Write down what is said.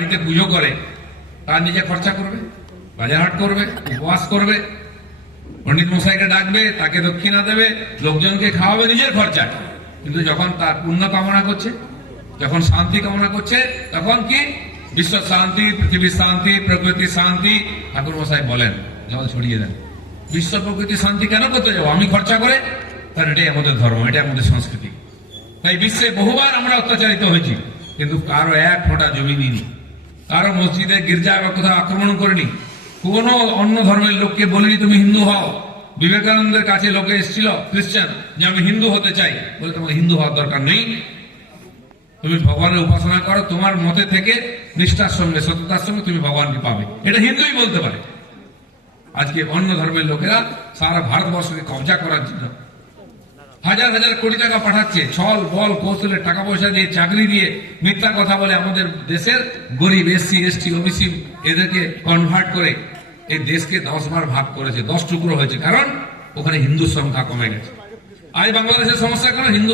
বাড়িতে পুজো করে, তার নিজে খরচা করবে বাজার হাট করবে, উপবাস করবে পণ্ডিত মশাইকে ডাকবে, তাকে দক্ষিণা দেবে, লোকজনকে খাওয়াবে নিজের খরচা কিন্তু যখন তার পুণ্য কামনা করছে, যখন শান্তি কামনা করছে, তখন কি? বিশ্ব শান্তি পৃথিবীর শান্তি, প্রকৃতি শান্তি ঠাকুর মশাই বলেন, জল ছড়িয়ে দেন। বিশ্ব প্রকৃতি শান্তি কেন করতে যাব? আমি খরচা করে? তার এটাই আমাদের ধর্ম, এটাই আমাদের সংস্কৃতি। তাই বিশ্বে বহুবার আমরা অত্যাচারিত হয়েছি, কিন্তু কারও এক ফোঁটা জমি নিইনি। কারও মসজিদে গির্জা বা কোথাও আক্রমণ করিনি। কোন অন্য ধর্মের লোককে বলিনি, তুমি হিন্দু হও। বিবেকানন্দের কাছে লোকে এসেছিল, খ্রিস্টান, যে আমি হিন্দু হতে চাই। বলে তোমার হিন্দু হওয়ার দরকার নেই। তুমি ভগবানের উপাসনা করো, তোমার মতে থেকে নিষ্ঠার সঙ্গে, সততার সঙ্গে তুমি ভগবানকে পাবে। এটা হিন্দুই বলতে পারে। আজকে অন্য ধর্মের লোকেরা সারা ভারতবর্ষকে কবজা করার জন্য হাজার হাজার কোটি টাকা পাঠাচ্ছে। ছল, বল, কৌশলে টাকা পয়সা দিয়ে চাকরি দিয়ে মিথ্যা কথা বলে আমাদের দেশের গরিব এসসি, এসটি, ওবিসি এদেরকে কনভার্ট করে এই দেশকে দশ বার ভাগ করেছে, দশ টুকরো হয়েছে। কারণ ওখানে হিন্দু সংখ্যা কমে গেছে। আজ বাংলাদেশের সমস্যা কারণ হিন্দু